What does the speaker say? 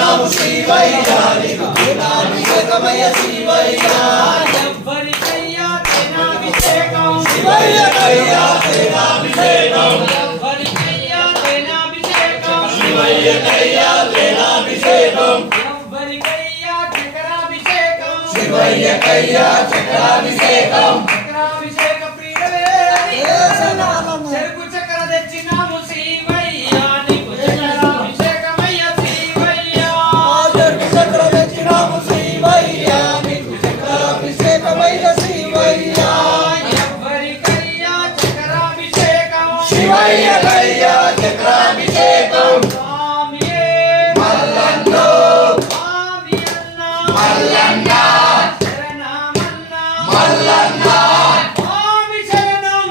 శివయ్య నీకు తేనాభిషేకమయ్య శివయ్య ఎవ్వరికయ్యా తేనాభిషేకం శివయ్యకయ్యా తేనాభిషేకం ఎవ్వరికయ్యా తేనాభిషేకం శివయ్యకయ్యా తేనాభిషేకం ఎవ్వరికయ్యా చక్రాభిషేకం శివయ్యకయ్యా చక్రాభిషేకం శివయ్యా